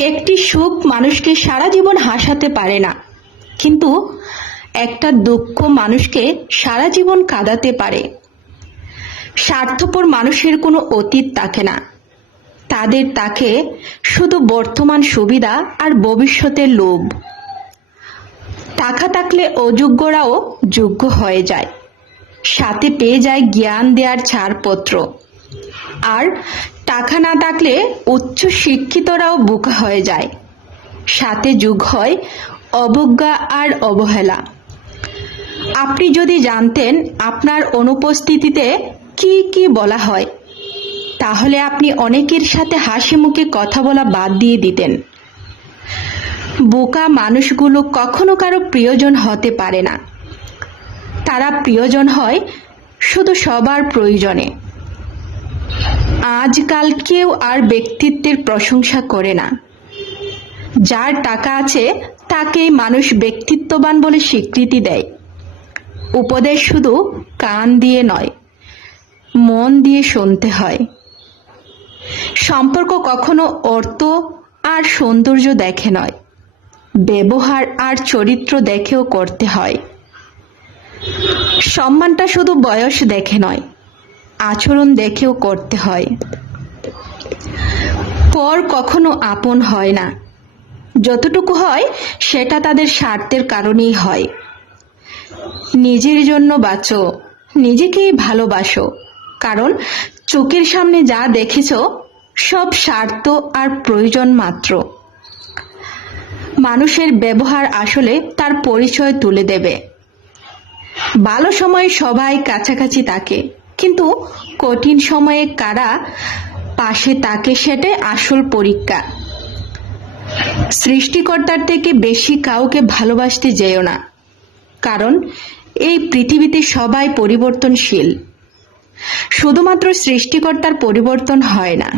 একটি সুখ মানুষকে সারা জীবন হাসাতে পারে না, কিন্তু একটা দুঃখ মানুষকে সারা জীবন কাঁদাতে পারে। স্বার্থপর মানুষের কোনো অতীত থাকে না, তাদের থাকে শুধু বর্তমান সুবিধা আর ভবিষ্যতের লোভ। টাকা থাকলে অযোগ্যরাও যোগ্য হয়ে যায়, সাথে পেয়ে যায় জ্ঞান দেওয়ার ছাড়পত্র। আর টাকা না থাকলে উচ্চ শিক্ষিতরাও বোকা হয়ে যায়, সাথে যোগ হয় অবজ্ঞা আর অবহেলা। আপনি যদি জানতেন আপনার অনুপস্থিতিতে কি কি বলা হয়, তাহলে আপনি অনেকের সাথে হাসি মুখে কথা বলা বাদ দিয়ে দিতেন। বোকা মানুষগুলো কখনো কারো প্রিয়জন হতে পারে না, তারা প্রিয়জন হয় শুধু সবার প্রয়োজনে। আজকাল কেউ আর ব্যক্তিত্বের প্রশংসা করে না। যার টাকা আছে তাকেই মানুষ ব্যক্তিত্ববান বলে স্বীকৃতি দেয়। উপদেশ শুধু কান দিয়ে নয়, মন দিয়ে শুনতে হয়। সম্পর্ক কখনো অর্থ আর সৌন্দর্য দেখে নয়, ব্যবহার আর চরিত্র দেখেও করতে হয়। সম্মানটা শুধু বয়স দেখে নয়, আচরণ দেখেও করতে হয়। পর কখনো আপন হয় না, যতটুকু হয় সেটা তাদের স্বার্থের কারণেই হয়। নিজের জন্য বাঁচো, নিজেকেই ভালোবাসো, কারণ চোখের সামনে যা দেখেছো সব স্বার্থ আর প্রয়োজন মাত্র। মানুষের ব্যবহার আসলে তার পরিচয় তুলে দেবে। ভালো সময়ে সবাই কাছাকাছি থাকে, কিন্তু কঠিন সময়ে কারা পাশে থাকে সেটাই আসল পরীক্ষা। সৃষ্টিকর্তার থেকে বেশি কাউকে ভালোবাসতে যেও না, কারণ এই পৃথিবীতে সবাই পরিবর্তনশীল। শুধুমাত্র সৃষ্টিকর্তার পরিবর্তন হয় না।